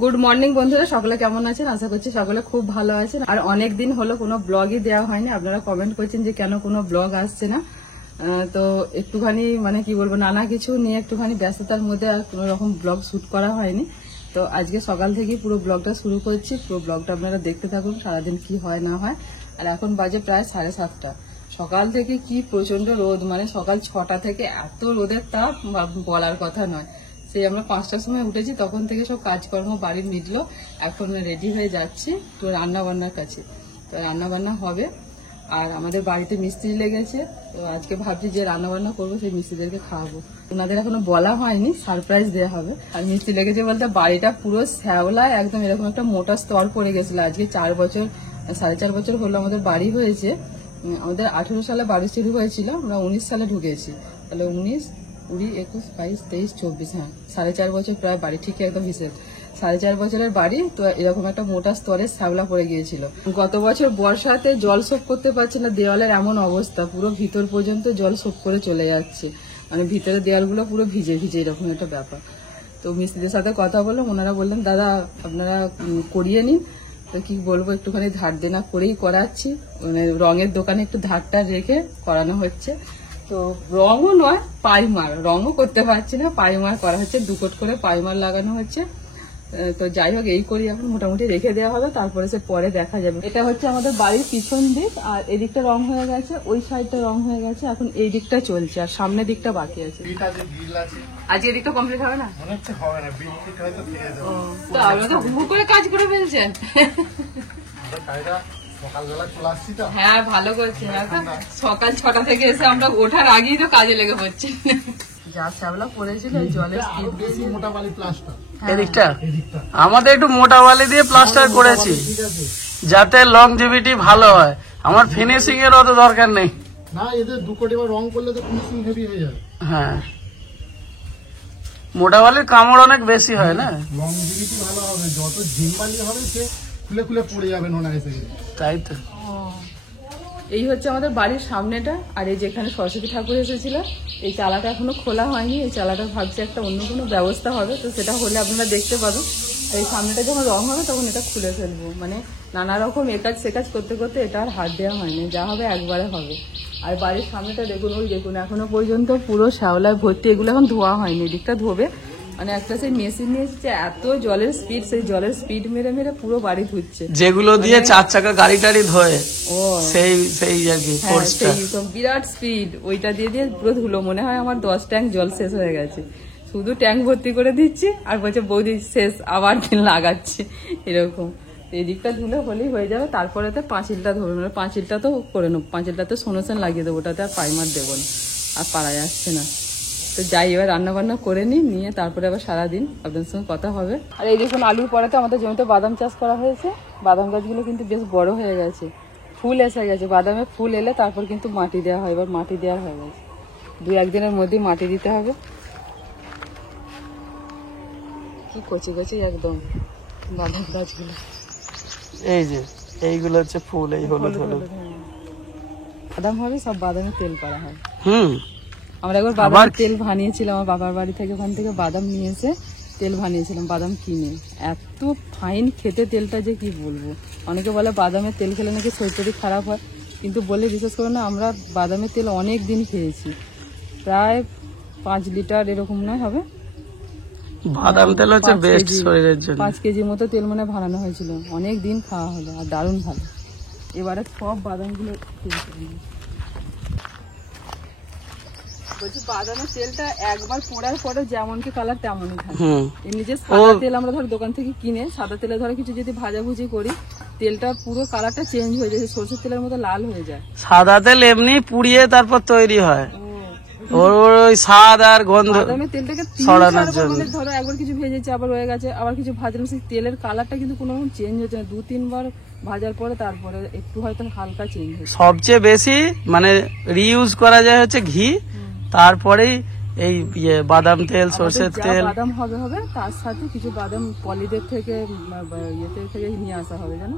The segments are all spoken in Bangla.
গুড মর্নিং বন্ধুরা, সকলে কেমন আছেন? আশা করছি সকলে খুব ভালো আছেন। আর অনেকদিন হলো কোনো ব্লগই দেওয়া হয়নি। আপনারা কমেন্ট করছেন যে কেন কোনো ব্লগ আসছে না। তো একটুখানি মানে কি বলবো, নানা কিছু নিয়ে একটুখানি ব্যস্ততার মধ্যে আর কোনো রকম ব্লগ শুট করা হয়নি। তো আজকে সকাল থেকে পুরো ব্লগটা শুরু করছি। পুরো ব্লগটা আপনারা দেখতে থাকুন, সারাদিন কি হয় না হয়। আর এখন বাজে প্রায় 7:30। সকাল থেকে কি প্রচন্ড রোদ, মানে সকাল 6টা থেকে এত রোদের তাপ বলার কথা নয়। সেই আমরা 5টার সময় উঠেছি, তখন থেকে সব কাজকর্ম বাড়ির মিটলো। এখন রেডি হয়ে যাচ্ছি তো রান্না বান্নার কাছে। তো রান্না বান্না হবে। আর আমাদের বাড়িতে মিস্ত্রি লেগেছে, তো আজকে ভাবছি যে রান্না বান্না করবো, সেই মিস্ত্রিদেরকে খাওয়াবো। ওনাদের এখনো বলা হয়নি, সারপ্রাইজ দেওয়া হবে। আর মিস্ত্রি লেগেছে বলতে বাড়িটা পুরো শ্যাওলায় একদম এরকম একটা মোটা স্তর পড়ে গেছিল। আজকে 4.5 বছর হলো আমাদের বাড়ি হয়েছে। আমাদের 18 সালে বাড়ি শুরু হয়েছিল, আমরা 19 সালে ঢুকেছি। তাহলে 19, 20, 21, 22, 23, 24, হ্যাঁ 4.5 বছর প্রায় বাড়ি, ঠিক একদম হিসেব। 4.5 বছরের বাড়ি, তো এরকম একটা মোটা স্তরে শ্যাওলা পড়ে গিয়েছিল। গত বছর বর্ষাতে জল শোধ করতে পারছে না, দেওয়ালের এমন অবস্থা, পুরো ভিতর পর্যন্ত জল শোধ করে চলে যাচ্ছে। মানে ভিতরে দেওয়ালগুলো পুরো ভিজে ভিজে এরকম একটা ব্যাপার। তো মিস্ত্রিদের সাথে কথা বললাম, ওনারা বললেন দাদা আপনারা করিয়ে নিন। তো কি বলবো, একটুখানি ধার দেনা করেই করাচ্ছি। মানে রঙের দোকানে একটু ধারটা রেখে করানো হচ্ছে। তো রঙও নয়, পাইমার, রঙও করতে পারছি না, পাইমার করা হচ্ছে। 2 কোট করে পাইমার লাগানো হচ্ছে। তো যাই হোক, এই করি এখন মোটামুটি রেখে দেওয়া হবে, তারপরে সে পরে দেখা যাবে। এটা হচ্ছে আমাদের বাড়ির পিছন দিক, আর এদিকটা রং হয়ে গেছে, ওই সাইডটা রং হয়ে গেছে, এখন এই দিকটা চলছে, আর সামনের দিকটা বাকি আছে। আজকে এদিকটা কমপ্লিট হবে না? তো আপনারা তো হু করে কাজ করে ফেলছেন। হ্যাঁ ভালো করছে। সকাল 6টা থেকে এসে আমরা ওঠার আগেই তো কাজে লেগে পড়ছি। যা শ্যাওলা পড়েছিল জলের স্পিড বেশি। মোটা বালি প্লাস্টার এদিকটা আমাদের একটু মোটা বালি দিয়ে প্লাস্টার করেছি যাতে লংজিভিটি ভালো হয়। আমার ফিনিশিং এর অত দরকার নেই না, এদের 2 কোটি রং করলে তো ফিনিশিং হেভি হয়ে যাবে। হ্যাঁ, মোটা বালির কামড় অনেক বেশি হয় না, লংজিভিটি ভালো হবে। যত জিম বালি হবে সে খুলে খুলে পড়ে যাবে নোনা এসে। তাই তো। এই হচ্ছে আমাদের বাড়ির সামনেটা। আর এই যেখানে সরস্বতী ঠাকুর এসেছিল, এই চালাটা এখনো খোলা হয়নি। এই চালাটা ভাবছি একটা অন্য কোনো ব্যবস্থা হবে, তো সেটা হলে আপনারা দেখতে পাবেন। এই সামনেটা যখন রং হবে তখন এটা খুলে ফেলবো। মানে নানা রকম একাজ সেকাজ করতে করতে এটা আর হাত দেওয়া হয়নি, যা হবে একবারে হবে। আর বাড়ির সামনেটা দেখুন, ওই দেখুন এখনো পর্যন্ত পুরো শ্যাওলায় ভর্তি। এগুলো এখন ধোয়া হয়নি, এদিকটা ধোবে। মানে একটা সেই মেশিন নিয়ে এসেছে, এত জলের স্পিড, সেই জলের স্পিড মেরে মেরে পুরো বাড়ি ধুচ্ছে। যেগুলো দিয়ে 4 চাকা গাড়ি টাড়ি ধোয়ে, ও সেই আর কি বিরাট স্পিড, ওইটা দিয়ে দিয়ে পুরো ধুলো। মনে হয় আমার 10 ট্যাঙ্ক জল শেষ হয়ে গেছে। শুধু ট্যাঙ্ক ভর্তি করে দিচ্ছি আর বলছে বৌদি শেষ, আবার দিন লাগাচ্ছি এরকম। এই দিকটা ধুলে হলেই হয়ে যাবে। তারপরে তো পাঁচিলটা ধরবে, মানে পাঁচিলটা তো করে নেবো। পাঁচিলটাতে সোনোসেন লাগিয়ে দেবো, ওটাতে আর পাইমার দেবো না, আর পাড়ায় আসছে না। তো যাই, এবার রান্না বান্না করে নিয়ে তারপরে আবার সারাদিন আপনাদের সঙ্গে কথা হবে। আর এই দেখুন আলুর পরেতে আমাদের জমিতে বাদাম চাষ করা হয়েছে। বাদাম গাছগুলো কিন্তু বেশ বড় হয়ে গেছে, ফুল এসে গেছে। বাদামে ফুল এলে তারপর কিন্তু মাটি দেওয়া হয়। এবার মাটি দেওয়া হয়ে গেছে, 2-1 দিনের মধ্যেই মাটি দিতে হবে। কি কচি কচি একদম বাদাম গাছগুলো। এই যে এইগুলো হচ্ছে ফুল, এই হলুদ হলুদ বাদাম হবে, সব বাদামে তেল করা হয়। আমরা একবার আবার তেল বানিয়েছিলাম, আমার বাবার বাড়ি থেকে, ওখান থেকে বাদাম নিয়ে এসে তেল বানিয়েছিলাম, বাদাম কিনে। এত ফাইন খেতে তেলটা যে কি বলবো। অনেকে বলে বাদামের তেল খেলে নাকি শরীর খারাপ হয়, কিন্তু বলে বিশেষ করে না, আমরা বাদামের তেল অনেক দিন খেয়েছি, প্রায় 5 লিটার এরকম নয় হবে। বাদাম তেল হচ্ছে বেস্ট শরীরের জন্য। 5 কেজি মতো তেল মানে বানানো হয়েছিল, অনেক দিন খাওয়া হলো, আর দারুণ ভালো। এবারে সব বাদামগুলো বলছি, বাদামের তেলটা একবার পোড়ার পরে যেমন কি কালার তেমনই থাকে। এমনি যে সাদা তেল আমরা ধর দোকান থেকে কিনে, সাদা তেলে ধরে কিছু যদি ভাজাভুজি করি, তেলটা পুরো কালারটা চেঞ্জ হয়ে যায়, সরষের তেলের মতো লাল হয়ে যায়। সাদা তেল এমনি পুড়িয়ে তারপর তৈরি হয়, ওর ওই স্বাদ আর গন্ধ। বাদামের তেলটাকে ছড়ানোর জন্য ধরো একবার কিছু ভেজেছে, আবার রয়ে গেছে, আবার কিছু ভাজলাম, সেই তেলের কালারটা কিন্তু কোনো রকম চেঞ্জ হচ্ছে না। 2-3 বার ভাজার পরে তারপরে একটু হয়তো হালকা চেঞ্জ হচ্ছে। সবচেয়ে বেশি মানে রিইউজ করা যায় হচ্ছে ঘি, তারপরেই এই বাদাম তেল, সরষের তেল। বাদাম হবে তার সাথে কিছু বাদাম পলিদের থেকে ইয়েতে থেকে নিয়ে আসা হবে, জানো,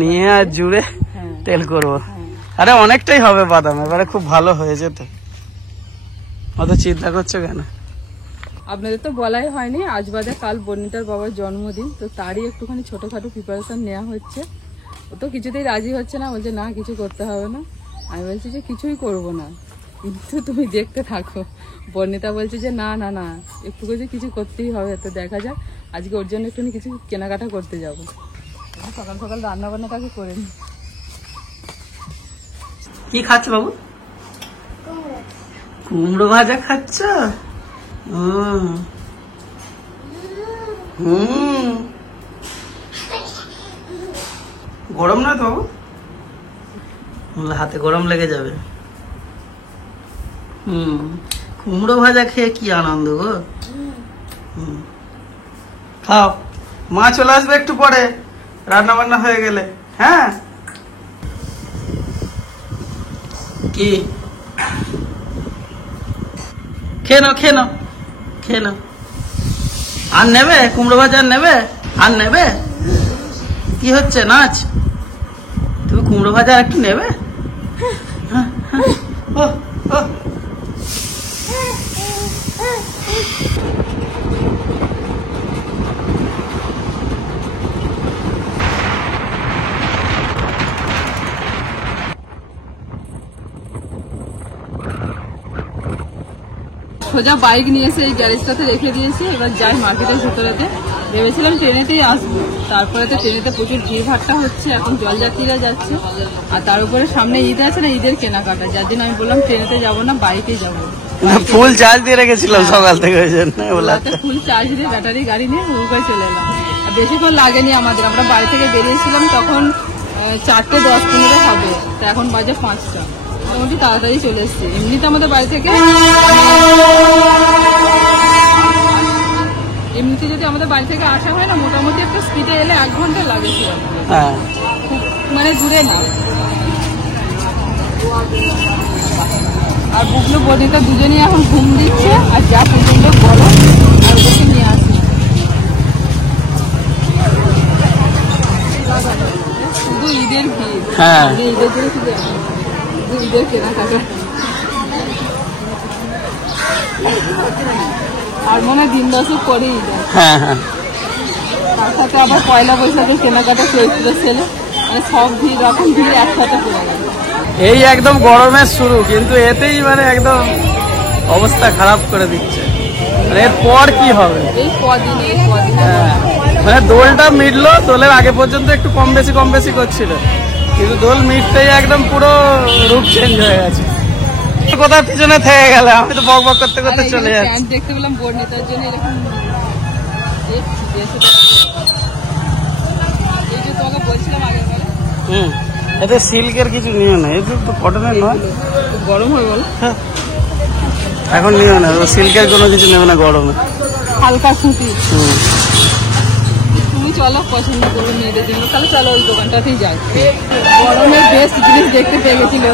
নিয়ে আর জুড়ে তেল করবো। আরে অনেকটাই হবে বাদাম, এবারে খুব ভালো হয়েছে। তো অত চিন্তা করছো কেন? আপনাদের তো বলাই হয়নি, আজ বাদে কাল বর্ণিতার বাবার জন্মদিন, তো তারই একটুখানি ছোটখাটো প্রিপারেশন নেওয়া হচ্ছে। ও তো কিছুতেই রাজি হচ্ছে না, বলছে না কিছু করতে হবে না। আমি বলছি যে কিছুই করব না, কিন্তু তুমি দেখতে থাকো। বর্ণিতা বলছে যে না না না, একটু করে কিছু করতেই হবে। তো দেখা যাক, আজকে ওর জন্য একটু কিছু কেনাকাটা করতে যাবো। সকাল সকাল রান্না বান্নাটাকে করে নি। কি খাচ্ছ বাবু? কুমড়ো ভাজা খাচ্ছ? গরম না তো বাবু? হাতে গরম লেগে যাবে। কুমড়ো ভাজা খেয়ে কি আনন্দ গো। খাও, মা চলে আসবে একটু পরে রান্না বান্না হয়ে গেলে। হ্যাঁ কি খেয়ে নাও খেয়ে নাও খেয়ে নাও। আর নেবে কুমড়ো ভাজা? আর নেবে? কি হচ্ছে নাচ? তুমি কুমড়ো ভাজা আর একটু নেবে? সোজা বাইক নিয়ে এসে এই গ্যারেজটাতে রেখে দিয়েছি। এবার যাই মার্কেটের ভেতরেতে। ভেবেছিলাম ট্রেনেতেই আসবো, তারপরে তো ট্রেনেতে প্রচুর ভিড় ভাট্টা হচ্ছে, এখন জলযাত্রীরা যাচ্ছে, আর তার উপরে সামনে ঈদ আছে না, ঈদের কেনাকাটা, যার জন্য আমি বললাম ট্রেনেতে যাবো না, বাইকেই যাবো। ফুল চার্জ দিয়ে রেখেছিলাম সকাল থেকে, ফুল চার্জ দিয়ে ব্যাটারি গাড়ি নিয়ে হুড় চলে এলাম। আর বেশিক্ষণ লাগেনি আমাদের, আমরা বাড়ি থেকে বেরিয়েছিলাম তখন 4:10-15 হবে, তো এখন বাজে 5টা, মোটামুটি তাড়াতাড়ি চলে এসছে। এমনিতে আমাদের বাড়ি থেকে যদি আমাদের বাড়ি থেকে আসা হয় না, মোটামুটি একটা স্পিডে এলে 1 ঘন্টা লাগে, মানে দূরে না। আর বুবলু বর্ণিতা দুজনেই এখন ঘুম দিচ্ছে, আর যা প্রচন্ড গরম, আর ওদেরকে নিয়ে আসি। শুধু ঈদের ভিড়, ঈদের জন্য শুধু ঈদের কেনাকাটা। আর মনে হয় 10 পরে ঈদ, তার সাথে আবার পয়লা বৈশাখের কেনাকাটা, চৈত্র সেলে, মানে সব ভিড়, এখন ভিড় একসাথে পড়ে গেল। এই একদম গরমের শুরু, কিন্তু এতেই মানে একদম অবস্থা খারাপ করে দিচ্ছে। এরপর কি হবে? এই কদিন মানে দোলটা মিটলো, দোলের আগে পর্যন্ত একটু কম বেশি করছিল, কিন্তু দোল মিটতেই একদম পুরো রূপ চেঞ্জ হয়ে গেছে। কোথাও পিছনে থেকে গেলে আমি তো বক বক করতে করতে চলে যাচ্ছি। দেখতে পেলাম বর্ণিতার জন্য এরকম, এই যে তোমাকে বলছিলাম আগের বেলা, এতে সিল্কের কিছু নিও না, এটা তো কটনের নয়, গরম হয়ে গেল। এখন নিও না, সিল্কের কোনো কিছু নেবে না গরমে, হালকা সুতি। তুমি চলো, পছন্দ করো মেয়েদের জন্য, তাহলে চলো ওই দোকানটাতেই যাই। গরমের বেস্ট জিনিস দেখতে পেয়ে গেছিল।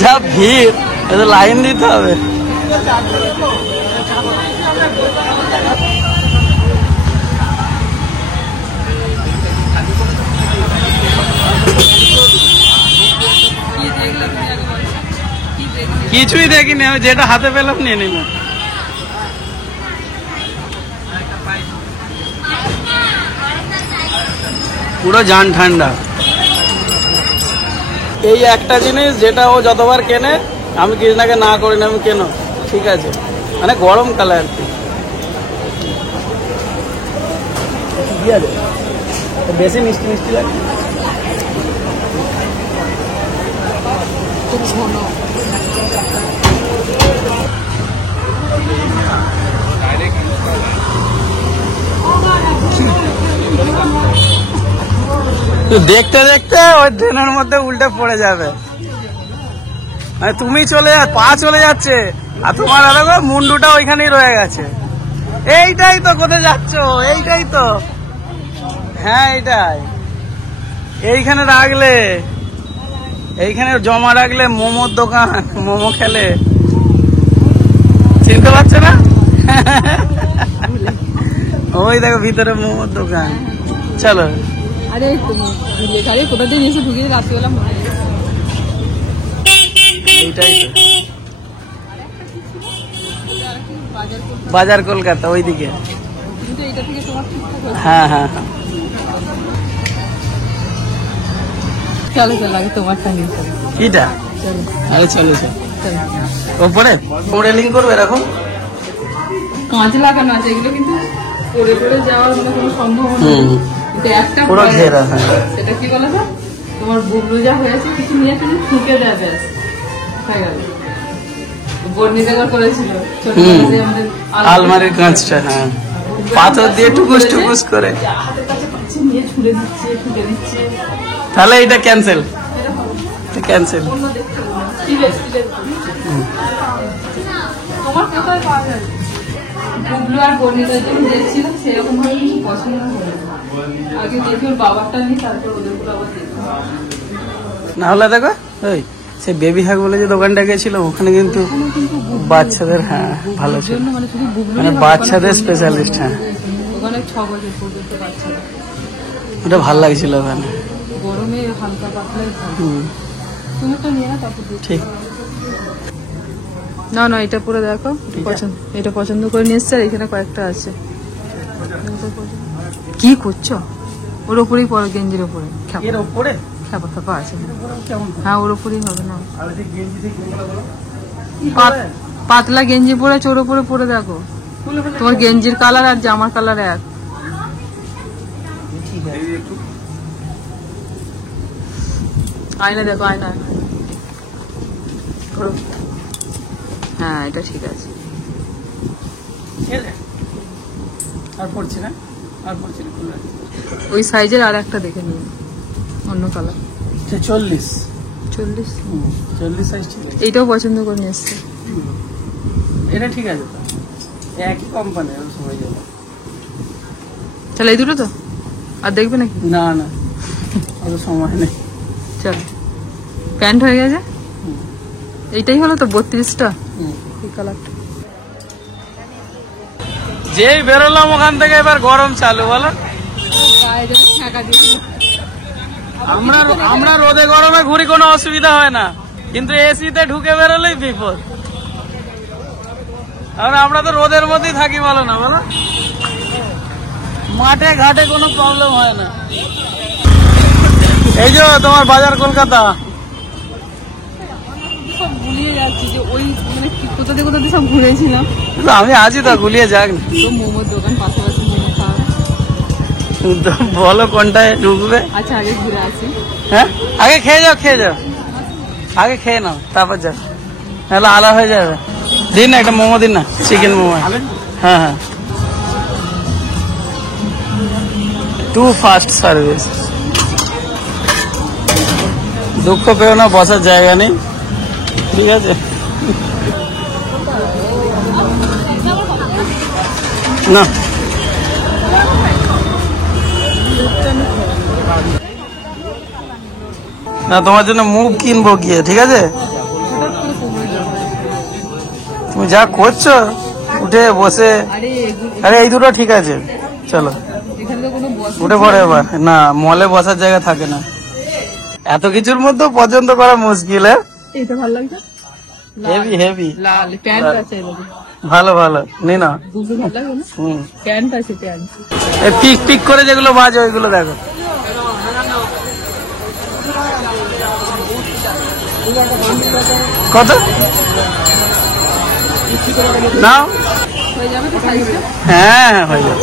যা ভিড়, এতে লাইন দিতে হবে। কিছুই দেখিনি, আমি যেটা হাতে পেলাম নিয়ে নিলাম। পুরো জান ঠান্ডা। এই একটা জিনিস যেটা ও যতবার কেনে, আমি কৃষ্ণাকে না করি না, আমি কেন, ঠিক আছে, মানে গরমকালে আর কি। বেশি মিষ্টি মিষ্টি লাগে। খুব ঘন। দেখতে দেখতে ওই ট্রেনের মধ্যে উল্টে পড়ে যাবে, মানে তুমি পা চলে যাচ্ছে, আর তোমার দাদা মুন্ডুটা ওইখানেই রয়ে গেছে। এইটাই তো, কোথায় যাচ্ছ? এইটাই তো, হ্যাঁ এইটাই। এইখানে রাখলে, এইখানে জমা রাখলে মোমোর দোকান, মোমো খেলে, চিনতে পারছো না? ওই দেখো ভিতরে মোমোর দোকান। চলো, আরে তুমি কোথা দিয়ে এসে ঢুকিয়ে রাত্রিবেলা মনে এইটাই তো। বাজার কলকাতা ওইদিকে। কিন্তু এটা থেকে তোমার ঠিকঠাক হচ্ছে। হ্যাঁ হ্যাঁ হ্যাঁ, চলো চলো আগে তোমারটা নিয়ে চলো। কিটা? চলো আরে চলো চলো। চলো। ওপরে মডেলিং করবে এরকম? কাঁচ লাগানো আছে, এগুলো কিন্তু পড়ে পড়ে যাওয়ার মানে কোনো সম্ভাবনা নেই। হুম। কিন্তু একটা পুরো ভয় ঘেরা, আছে। হ্যাঁ। সেটা কি বলো তো, তোমার বুবলু যা হয়েছে কিছু নিয়ে তুমি ঠুকে দেয় ব্যাস হয়ে গেল। বর্ণিতাগর করেছিল ছোটবেলাতে আমাদের আলমারির কাঁচটা, হ্যাঁ, পাথর দিয়ে টুকুস টুকুস করে। হাতের কাছে কাছে নিয়ে ছুড়ে দিচ্ছে, ঠুকে দিচ্ছে। তাহলে এটা ক্যান্সেল, ক্যান্সেল। অন্য দেখতে হবে না। স্টিলের স্টিলের তোমার কোথায় পাওয়া যাবে? বুবলু আর বর্ণিতার জন্য দেখছিলাম, সেরকম ভাবে কিছু পছন্দ করে না। আগে দেখি ওর বাবারটা নিই, তারপর ওদের গুলো আবার দেখি। না হলে দেখো ওই সে বেবি হাগ বলে যে দোকানটা গেছিল ওখানে কিন্তু বাচ্চাদের, হ্যাঁ ভালো ছিল, জন্য মানে শুধু বুবলু মানে বাচ্চাদের স্পেশালিস্ট। হ্যাঁ, ওখানে 6 বছর পর্যন্ত বাচ্চারা, ওটা ভালো লাগছিল ওখানে। গরমে হালকা পাতলাই খায়। হুম, তুমি একটা নিয়ে না, তারপর দেখি। ঠিক। না না, এটা পুরো দেখো, এটা পছন্দ করে নিয়ে এসছে, আর এখানে কয়েকটা আছে। কি করছো? ওর ওপরেই পরে, গেঞ্জির ওপরে এর ওপরে খেপা খেপা আছে। কেমন? হ্যাঁ ওর ওপরেই হবে না, আর এই গেঞ্জি থেকে পাতলা গেঞ্জি পরেছে, ওর ওপরে পরে দেখো। তোমার গেঞ্জির কালার আর জামার কালার এক। ঠিক আছে, আয়না দেখো, আয়না করো। হ্যাঁ এটা ঠিক আছে। আর পড়ছি না, আর পড়ছি না। ওই সাইজের আর একটা দেখে নিন, অন্য কালার। 40 40 40 সাইজ ঠিক আছে। এইটাও পছন্দ করে নিয়ে এসছে। এটা ঠিক আছে তো, একই কোম্পানি হয়ে যাবে। তাহলে এই দুটো তো আর দেখবে নাকি? না না, অত সময় নেই। চলো, প্যান্ট হয়ে গেছে। এইটাই হলো তো 32টা, এই কালারটা। যেই বেরোলাম ওখান থেকে এবার গরম চালু, বলো। আমরা রোদে গরমে ঘুরি, কোনো অসুবিধা হয় না, কিন্তু এসিতে ঢুকে বেরোলেই বিপদ। আর আমরা তো রোদের মধ্যেই থাকি, বলো না, বলো। মাঠে ঘাটে কোনো প্রবলেম হয় না। এই যে তোমার বাজার কলকাতা। সব গুলিয়ে যাচ্ছি যে ওই মানে কোথা থেকে কোথা দিয়ে সব ঘুরেছিলাম। আমি আছি তো, গুলিয়ে যাক না। তো মোমোর দোকান পাশাপাশি, মোমো খাওয়া। তো বলো কোনটায় ঢুকবে। আচ্ছা আগে ঘুরে আসি। হ্যাঁ, আগে খেয়ে যাও, খেয়ে যাও, আগে খেয়ে নাও, তারপর যাও, নাহলে আলা হয়ে যাবে। দিন না একটা মোমো, দিন না, চিকেন মোমো। হ্যাঁ হ্যাঁ, টু ফাস্ট সার্ভিস। দুঃখ পেও না, বসার জায়গা নেই, ঠিক আছে। না না, তোমার জন্য মুভ কিনবো গিয়ে, ঠিক আছে। তুমি যা করছো, উঠে বসে। আরে এই দুটো ঠিক আছে, চলো উঠে পড়ে। এবার না, মলে বসার জায়গা থাকে না, এত কিছুর মধ্যে পছন্দ করা মুশকিল। এটা ভালো লাগছে, হেভি হেভি, লাল প্যান্ট আছে। ভালো ভালো, নি না। বুঝতে ভালো লাগে না, হুম, প্যান্ট আছে, প্যান্ট। পিক পিক করে যেগুলো বাজে ওইগুলো দেখো। কত নাও? হয়ে যাবে তো সাইজটা? হ্যাঁ হ্যাঁ, হয়ে যাবে।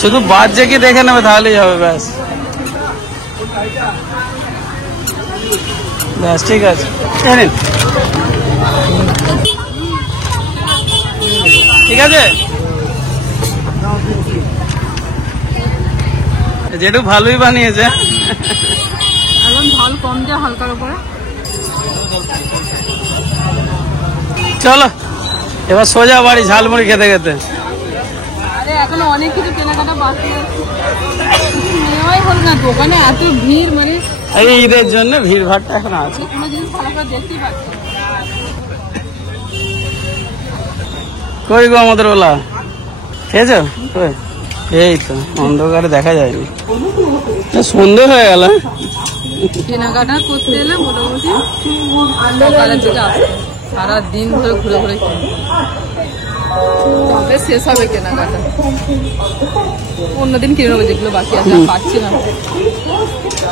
শুধু বাদ যে কি দেখে নেবে, তাহলেই হবে, ব্যাস ব্যাস, ঠিক আছে। ঠিক আছে, যেটু ভালোই বানিয়েছে। এখন ঝাল কম দেয় হালকার উপরে। চলো এবার সোজা বাড়ি, ঝালমুড়ি খেতে খেতে। আরে এখনো অনেক কিছু কেনাকাটা বাকি আছে, নেওয়াই হল না। দোকানে এত ভিড়, মানে এই ঈদের জন্য ভিড় ভাড়টা এখন আছে। কোনো জিনিস ভালো করে দেখতেই পাচ্ছি। কই গো আমাদের ওলা, খেয়েছ? কই? এই তো অন্ধকারে দেখা যায়নি, সন্ধে হয়ে গেল। কেনাকাটা করতে এলে মোটামুটি সকালের দিকে আসে। সারা দিন ধরে ঘুরে ঘুরে কিনবো, তবে শেষ হবে কেনাকাটা। অন্যদিন কিনে নেবো যেগুলো বাকি আছে, আর পাচ্ছি না।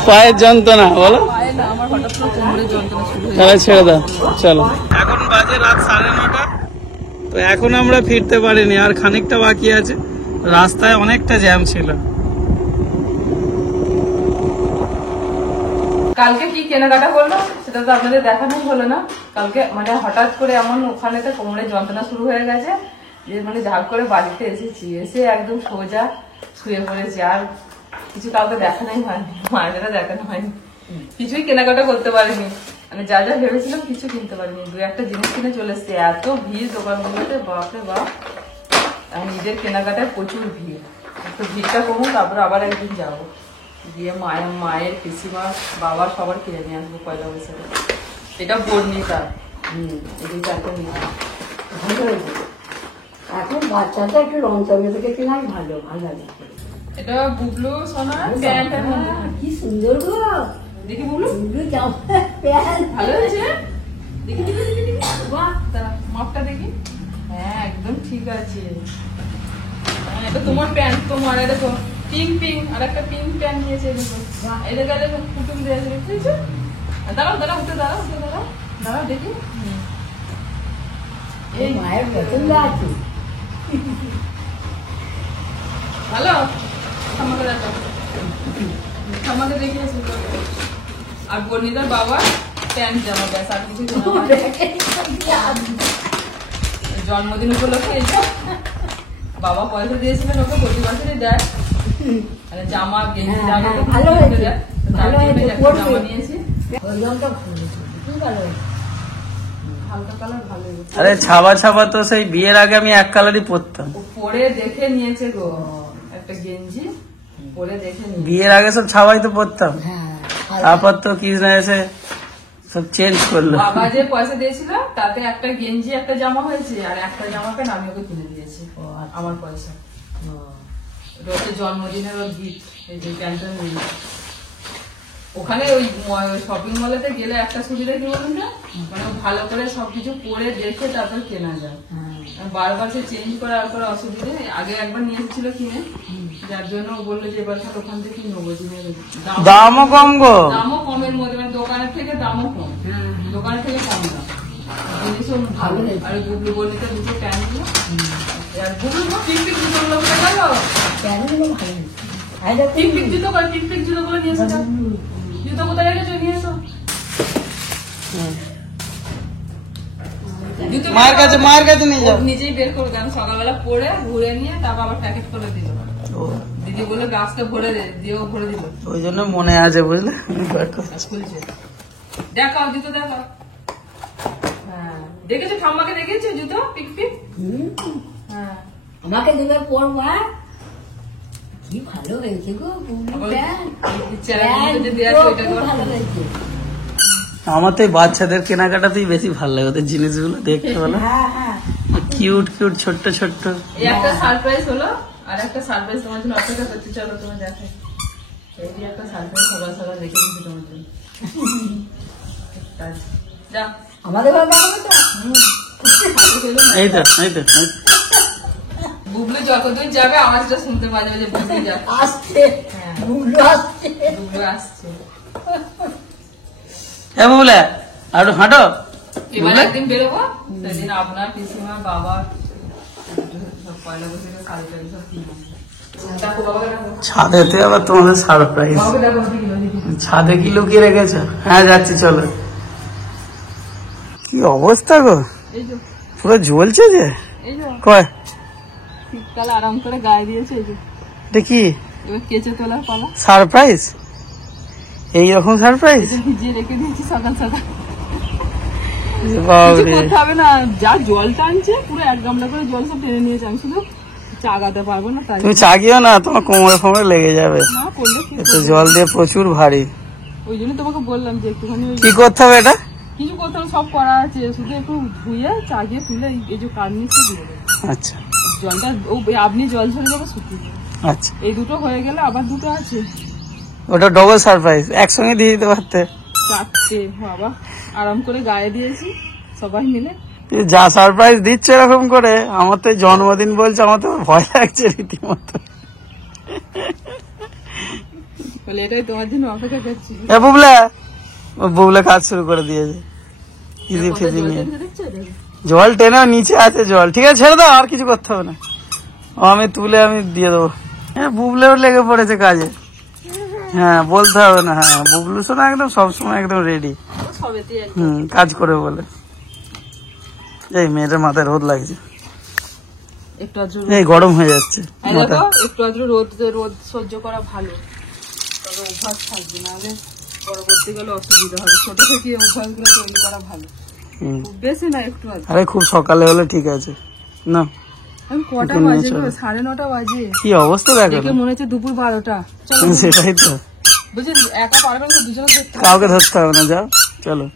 পায়ের যন্ত্রণা বলো, পায়ে না, আমার হঠাৎ করে কোমরের যন্ত্রণা শুরু হয়ে তাহলে ছেড়ে দাও। চলো, এখন বাজে রাত 9:30, তো এখন আমরা ফিরতে পারিনি, আর খানিকটা বাকি আছে। রাস্তায় অনেকটা জ্যাম ছিল। কালকে কি কেনাকাটা করলো সেটা তো আপনাদের দেখানোই হলো না। কালকে মানে হঠাৎ করে এমন ওখানে তো কোমরের যন্ত্রণা শুরু হয়ে গেছে যে মানে ঝাঁপ করে বাড়িতে এসেছি, এসে একদম সোজা শুয়ে পড়েছি। আর কিছু কাউকে দেখানোই হয়নি, মায়েরা দেখানো হয়নি, কিছুই কেনাকাটা করতে পারিনি। মানে যা যা ভেবেছিলাম কিছু কিনতে পারিনি, 2-1টা জিনিস কিনে চলে এসছে। এত ভিড় দোকানগুলোতে, বাপরে বাপ। আর নিজের কেনাকাটায় প্রচুর ভিড়। একটু ভিড়টা কমুক, তারপরে আবার একদিন যাবো, গিয়ে মায়ের পিসিমা বাবা সবার কিনে নিয়ে আসবো পয়লা বৈশাখে। এটা বর্ণিতা, এই চারটে নিয়ে ভালো হয়েছে। এখন বাচ্চাটা একটু রং চঙে থেকে কেনাই ভালো, ভালো লাগে। এটা বুবলু সোনার প্যান্ট। কি সুন্দর গো, দেখি বুবলু, সুন্দর জামা প্যান্ট। ভালো হয়েছে। দেখি দেখি দেখি দেখি, বাহ, দাঁড়া, মাপটা দেখি। হ্যাঁ, একদম ঠিক আছে। হ্যাঁ, এটা তোমার প্যান্ট, তোমার। এটা তো পিঙ্ক আর একটা পিঙ্ক প্যান্ট নিয়েছে। এটা গেলে পুতুল দিয়েছে, দেখেছো? দাঁড়াও দাঁড়াও, উঠে দাঁড়াও, উঠে দাঁড়াও, দাঁড়াও দেখি। এই মায়ের পছন্দ আছে। ভালো, আমাকে দেখো, আমাকে দেখিয়েছে। আর বর্ণিতার বাবা প্যান্ট জামা, ব্যাস, আর কিছু জন্মদিন উপলক্ষে এই যে বাবা পয়সা দিয়েছিলেন, ওকে প্রতি বছরই দেয় জামা, গেঞ্জি, জামা ভালো হয়েছে, দেয়। ভালো হয়েছে। জামা নিয়েছি, ওই রংটা ভালো হয়েছে, খুব ভালো হয়েছে। হালকা কালার, ভালো হয়েছে। আরে ছাবা ছাবা তো সেই বিয়ের আগে আমি এক কালারই পরতাম। ও পরে দেখে নিয়েছে গো, একটা গেঞ্জি পরে দেখে নিয়েছে। বিয়ের আগে সব ছাবাই তো পরতাম, হ্যাঁ, তারপর তো কৃষ্ণা এসে সব চেঞ্জ করলো। বাবা যে পয়সা দিয়েছিল তাতে একটা গেঞ্জি, একটা জামা হয়েছে, আর একটা জামা প্যান্ট আমি ওকে কিনে দিয়েছি, আমার পয়সা। এটা হচ্ছে জন্মদিনের ওর গিফট, এই যে প্যান্টটা নিয়ে। ওখানে ওই শপিং মলেতে গেলে একটা সুবিধা কি বলুন না, মানে ভালো করে সবকিছু পরে দেখে তারপর কেনা যায়। বারবার সে চেঞ্জ করার পর অসুবিধে। আগে একবার নিয়ে এসেছিল কিনে, যার জন্য ও বললো যে এবার তাহলে ওখান থেকে নেবো, দামও কম গো, দামও কমের মধ্যে, মানে দোকানের থেকে দামও কম, দোকানের থেকে কম দাম, জিনিসও ভালো। আর গুগলু বলিতে দুটো প্যান্ট ছিল, আর গুগলু পিক পিক জুতোগুলো কোথায় গেল? প্যান্টগুলো ভালো হয়েছে। পিক পিক জুতো করে, পিক পিক জুতোগুলো নিয়ে এসো, জুতো কোথায় গেছো, নিয়ে এসো। মায়ের কাছে নিয়ে যাও। নিজেই বের করে দেন, সকালবেলা পরে ঘুরে নিয়ে তারপর আবার প্যাকেট করে দিল। দিদি বললো গাছটা ভরে দে, দিয়েও ভরে দিল। ওই জন্য মনে আছে, বুঝলে। খুলছে, দেখাও জুতো, দেখাও। হ্যাঁ, দেখেছো ঠাম্মাকে, দেখেছো জুতো পিক পিক? হ্যাঁ, আমাকে দুবার পরবো। কি ভালো হয়েছে গো, প্যান্ট। ভালো হয়েছে। আমার তো এই বাচ্চাদের কেনাকাটাতেই বেশি ভালো লাগে, ওদের জিনিসগুলো দেখতে বলো, হ্যাঁ হ্যাঁ, কিউট কিউট ছোট্ট ছোট্ট। এই একটা সারপ্রাইজ হলো, আর একটা সারপ্রাইজ তোমার জন্য অপেক্ষা করছি, চলো তোমার দেখে। এই যে একটা সারপ্রাইজ সকাল সকাল দেখে দিচ্ছি তোমার জন্য। যা, আমাদের ঘর দেখাবো তো। এই তো এই তো এই তো। বুবলু যতদূর যাবে আওয়াজটা শুনতে মাঝে মাঝে বুঝতে যাবে। আসছে, বুবলু আসছে। বুবলু আসছে। হ্যাঁ বলে আর হাঁটো। এবার একদিন বেরোবো, সেদিন আপনার পিসিমা বাবা সব পয়লা বৈশাখের শাড়ি টাড়ি সব কিনবো। দেখো বাবাকে, দেখো ছাদেতে আবার তোমাদের সারপ্রাইজ। বাবাকে, দেখো কি কিলো দেখি। ছাদে কি লুকিয়ে রেখেছো? হ্যাঁ যাচ্ছি, চলো। কি অবস্থা গো, এই যে, পুরো জ্বলছে যে। এই যে কয় শীতকালে আরাম করে গায়ে দিয়েছে। এই যে এটা কি এবার কেচে তোলার পালা। সারপ্রাইজ? এইরকম সারপ্রাইজ? এটা ভিজিয়ে রেখে দিয়েছি সকাল সকাল। কিছু বাবরে, করতে হবে না, যা জল টানছে পুরো 1 গামলা করে জল সব টেনে নিয়েছে। আমি শুধু চাগাতে পারবো না, তাই তুমি চাগিও না, তোমার কোমরে ফোমরে লেগে যাবে। না করলে কি এত জল দিয়ে প্রচুর ভারী। ওই জন্য তোমাকে বললাম যে একটুখানি ওই কি করতে হবে এটা? কিছু করতে হবে, সব করা আছে, শুধু একটু ধুয়ে চাগিয়ে তুলে এই যে কার নিচে দিয়ে দেবে আচ্ছা জলটা। আপনি জল ছেড়ে দেবো শুকিয়ে যাবে। আচ্ছা, এই দুটো হয়ে গেলে আবার দুটো আছে, ওটা ডবল সারপ্রাইজ, একসঙ্গে দিয়ে দিতে পারতে। 4টে। বাবা আরাম করে গায়ে দিয়েছি, সবাই মিলে। এ যা সারপ্রাইজ দিচ্ছে এরকম করে, আমার তো জন্মদিন বলছে, আমার তো ভয় লাগছে রীতিমতো। বলে এটাই তোমার জন্য অপেক্ষা করছি। এ বুবলা, ও বুবলা কাজ শুরু করে দিয়েছে। ইজি কত ফিজি জল নিয়ে টেনে দেখছো এটা? জল টেনে নিচে আছে জল, ঠিক আছে ছেড়ে দাও, আর কিছু করতে হবে না। ও আমি তুলে আমি দিয়ে দেবো। হ্যাঁ বুবলেও লেগে পড়েছে কাজে। হ্যাঁ বলতে হবে না, হ্যাঁ বুবলু শোনা একদম সবসময় একদম রেডি। সবেতেই একদম। কাজ করে বলে। এই মেয়েটার মাথায় রোদ লাগছে, একটু আদ্র এই গরম হয়ে যাচ্ছে এই মাথা। দেখো, একটু আদ্র রোদ সহ্য করা ভালো, তবে অভ্যাস থাকবে, নাহলে পরবর্তীকালে অসুবিধা হবে। ছোট থেকে অভ্যাসগুলো তৈরি করা ভালো, হুম। খুব বেশি না, একটু আদ্র। আরে খুব সকালে হলে ঠিক আছে না। এখন কটা একটু বাজে নেচে। গো? 9:30 বাজে। কি অবস্থা দেখো দেখে না। মনে হচ্ছে দুপুর 12টা। চলো সেটাই তো, বুঝলি, একা পারবেন তো, দুজনে দেখতে হবে। কাউকে ধরতে হবে না, যাও চলো।